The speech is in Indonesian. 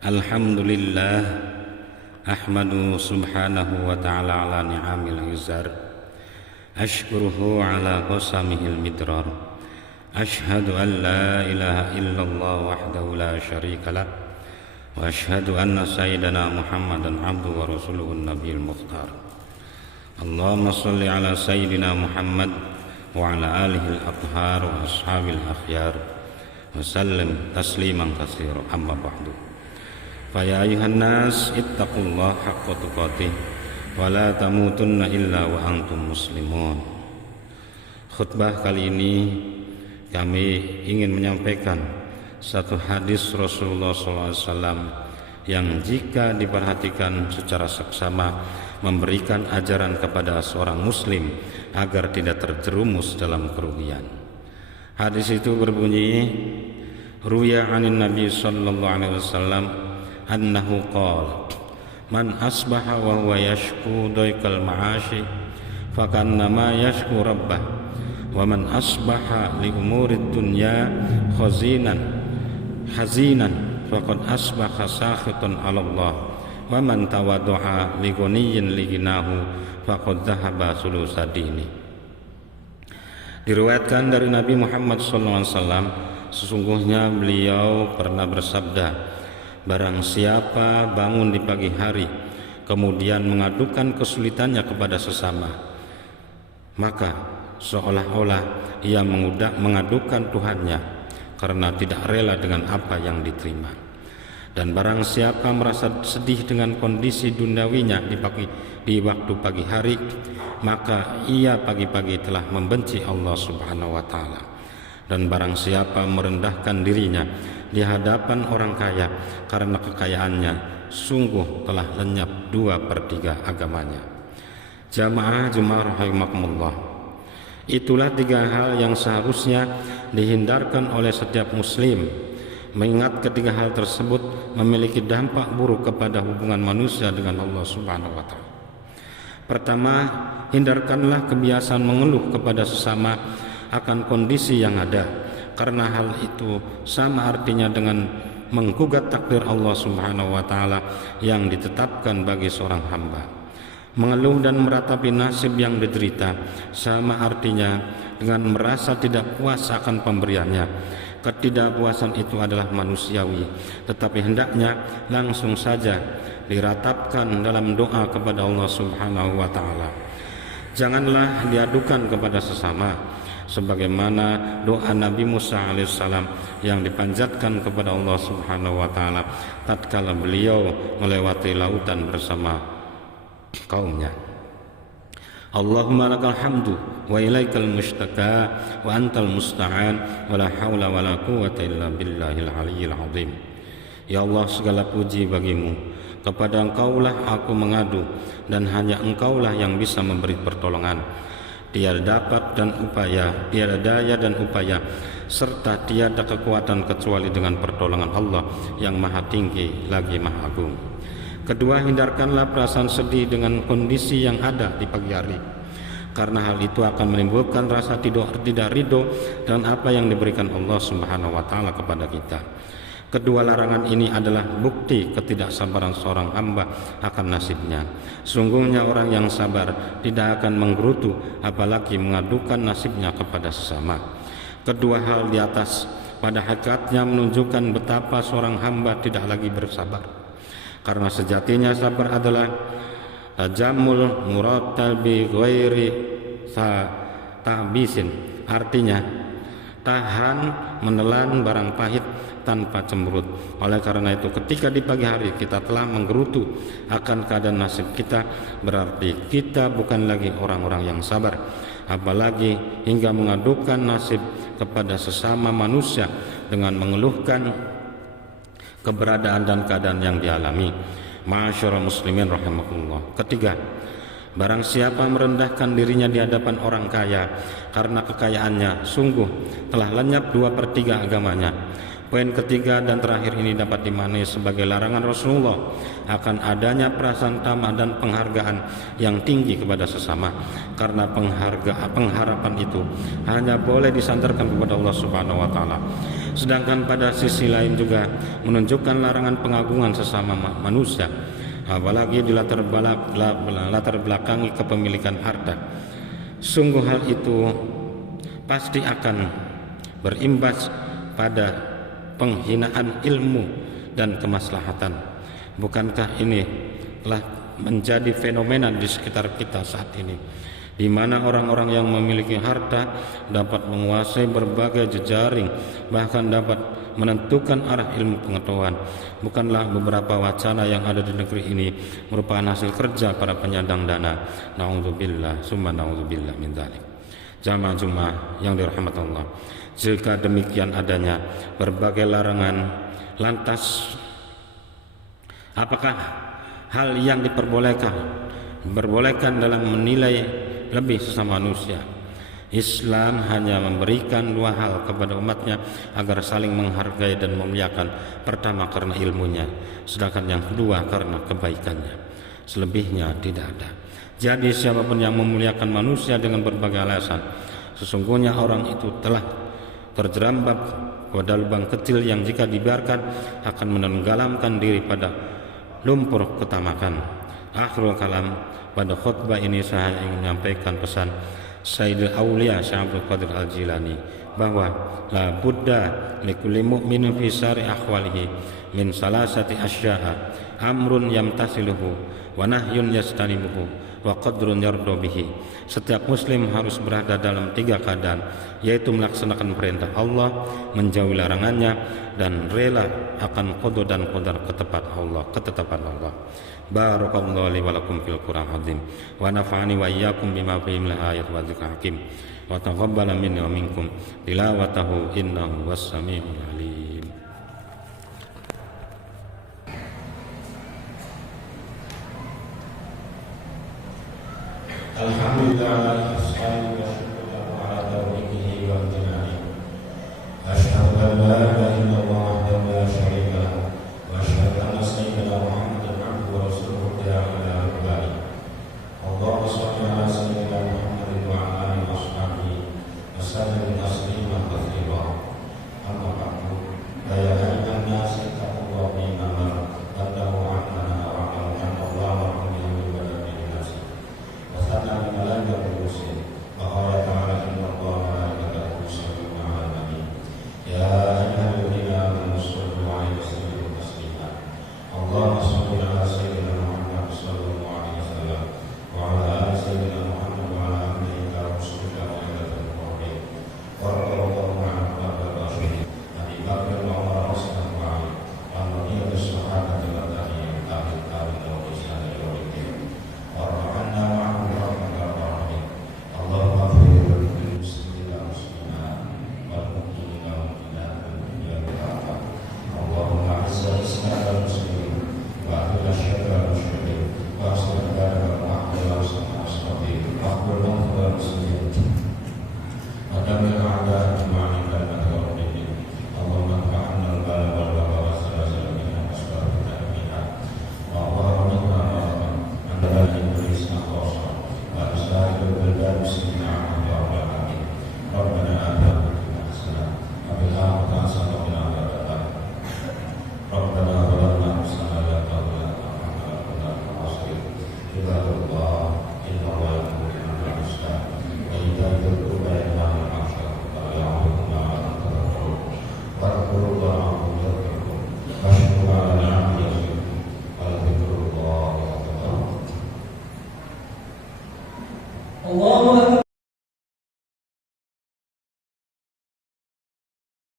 Alhamdulillah, ahmadu subhanahu wa ta'ala ala ni'amil izar, ashkuruhu ala qasamihil midrar, ashhadu an la ilaha illallah wahdahu la syarikalah, wa ashhadu anna sayyidana Muhammadan abduhu wa rasuluhun nabiyil mukhtar. Allahumma salli ala sayyidina Muhammad wa ala alihil athhar wa ashabil akhyar wa sallim tasliman katsira, amma ba'du. Fa ya ayuhan nas ittaqullaha haqqa tuqatih wa la tamutunna illa wa antum muslimun. Khutbah kali ini kami ingin menyampaikan satu hadis Rasulullah SAW yang jika diperhatikan secara seksama memberikan ajaran kepada seorang muslim agar tidak terjerumus dalam kerugian. Hadis itu berbunyi, ruya 'anin nabi sallallahu alaihi wasallam annahu qala man asbaha wa huwa yashku daikal ma'ashi fakannama yashku rabbah wa man asbaha li umurid dunya hazinan faqad asbaha sakhitan 'ala Allah wa man tawaddu'a li ghaniyin li ghinahu faqad dhahaba sulusa dini. Diriwayatkan dari Nabi Muhammad SAW, sesungguhnya beliau pernah bersabda, barang siapa bangun di pagi hari kemudian mengadukan kesulitannya kepada sesama, maka seolah-olah ia mengadukan Tuhannya karena tidak rela dengan apa yang diterima. Dan barang siapa merasa sedih dengan kondisi duniawinya di waktu pagi hari, maka ia pagi-pagi telah membenci Allah Subhanahu wa ta'ala. Dan barang siapa merendahkan dirinya di hadapan orang kaya karena kekayaannya, sungguh telah lenyap 2/3 agamanya. Jamaah rahimakumullah, itulah 3 hal yang seharusnya dihindarkan oleh setiap muslim, mengingat ketiga hal tersebut memiliki dampak buruk kepada hubungan manusia dengan Allah Subhanahu wa ta'ala. Pertama, hindarkanlah kebiasaan mengeluh kepada sesama akan kondisi yang ada, karena hal itu sama artinya dengan menggugat takdir Allah Subhanahu wa ta'ala yang ditetapkan bagi seorang hamba. Mengeluh dan meratapi nasib yang diderita sama artinya dengan merasa tidak puas akan pemberiannya. Ketidakpuasan itu adalah manusiawi, tetapi hendaknya langsung saja diratapkan dalam doa kepada Allah Subhanahu wa ta'ala. Janganlah diadukan kepada sesama, sebagaimana doa Nabi Musa alaihissalam yang dipanjatkan kepada Allah Subhanahu wa ta'ala tatkala beliau melewati lautan bersama kaumnya. Allahumma lakal hamdu wa ilaikal mushtaka wa antal musta'an wa la hawla wa la quwwata illa billahil aliyyil azim. Ya Allah, segala puji bagimu, kepada Engkaulah aku mengadu dan hanya Engkaulah yang bisa memberi pertolongan. Tiada dapat dan upaya, tiada daya dan upaya, serta tiada kekuatan kecuali dengan pertolongan Allah yang maha tinggi lagi maha agung. Kedua, hindarkanlah perasaan sedih dengan kondisi yang ada di pagi hari, karena hal itu akan menimbulkan rasa tidak ridho dengan apa yang diberikan Allah Subhanahu wa ta'ala kepada kita. Kedua larangan ini adalah bukti ketidaksabaran seorang hamba akan nasibnya. Sungguhnya orang yang sabar tidak akan menggerutu, apalagi mengadukan nasibnya kepada sesama. Kedua hal di atas pada hakikatnya menunjukkan betapa seorang hamba tidak lagi bersabar, karena sejatinya sabar adalah tajamul murattal bi ghairi ta'bisin, artinya tahan menelan barang pahit tanpa cemberut. Oleh karena itu, ketika di pagi hari kita telah menggerutu akan keadaan nasib kita, berarti kita bukan lagi orang-orang yang sabar, apalagi hingga mengadukan nasib kepada sesama manusia dengan mengeluhkan keberadaan dan keadaan yang dialami. Ma'asyiral muslimin rahimakumullah. Ketiga, barang siapa merendahkan dirinya di hadapan orang kaya karena kekayaannya, sungguh telah lenyap 2/3 agamanya. Poin ketiga dan terakhir ini dapat dimaknai sebagai larangan Rasulullah akan adanya perasaan tamak dan penghargaan yang tinggi kepada sesama, karena pengharapan itu hanya boleh disandarkan kepada Allah Subhanahu wa taala. Sedangkan pada sisi lain juga menunjukkan larangan pengagungan sesama manusia, apalagi di latar belakangi kepemilikan harta. Sungguh hal itu pasti akan berimbas pada penghinaan ilmu dan kemaslahatan. Bukankah ini telah menjadi fenomena di sekitar kita saat ini, di mana orang-orang yang memiliki harta dapat menguasai berbagai jejaring, bahkan dapat menentukan arah ilmu pengetahuan? Bukanlah beberapa wacana yang ada di negeri ini merupakan hasil kerja para penyandang dana? Na'udzubillah, summa na'udzubillah min dzalik. Jamaah Jumat yang dirahmati Allah, jika demikian adanya berbagai larangan, lantas apakah hal yang diperbolehkan dalam menilai lebih sesama manusia? Islam hanya memberikan dua hal kepada umatnya agar saling menghargai dan memuliakan. Pertama karena ilmunya, sedangkan yang kedua karena kebaikannya. Selebihnya tidak ada. Jadi siapapun yang memuliakan manusia dengan berbagai alasan, sesungguhnya orang itu telah terjerambab pada lubang kecil yang jika dibiarkan akan menenggelamkan diri pada lumpur ketamakan. Akhirul kalam, pada khutbah ini saya ingin menyampaikan pesan Sayyidul Aulia Syekh Abdul Qadir Al-Jilani bahwa la budda likulli mu'minin fi sari ahwalihi min salasati asya'a, amrun yamtasiluhu wa nahyun yastanibuhu wa qadrun yardo bihi. Setiap muslim harus berada dalam tiga keadaan, yaitu melaksanakan perintah Allah, menjauhi larangannya, dan rela akan qada dan qadar ketetapan Allah. Barakallahu li wa lakum fil Qur'an azim wa nafa'ani wa iyyakum bima fihi min ayat wa dzikr hakim wa taqabbala minni wa minkum tilawatahu innahu was-sami'ul alim. Alhamdulillah, sallallahu ala taufiqihi wa amtinani. Asyhadu an la ilaha illallah wahdahu la syarika lahu wa asyhadu anna sayyidana Muhammadan abduhu wa rasuluhu ila al-abadi. Allahumma shalli ala sayyidina Muhammadin wa ala alihi wa sahbihi wa sallim tasliman katsira. Amma ba'du. Ya ayyuhan nas ittaqullaha bima tadawu anna wa anna Allah wa Salam ala Rasul wa ta'ala inna Allah wa malaikatahu yusalluna 'alan nabi ya ayyuhalladzina amanu sallu 'alaihi wa sallimu taslima. Allahumma shalli ala sayyidina Muhammad sallallahu alaihi wasallam wa ala ali sayyidina Muhammad wa ala alihi wa rasulika wa ala alihi wa radhiyallahu anhu wa rasulih Abi Bakr wa Umar radhiyallahu anhu wa an sahabati wa tabi'in wa ihsan ila yaumil wa ra'ana Allahu Akbar.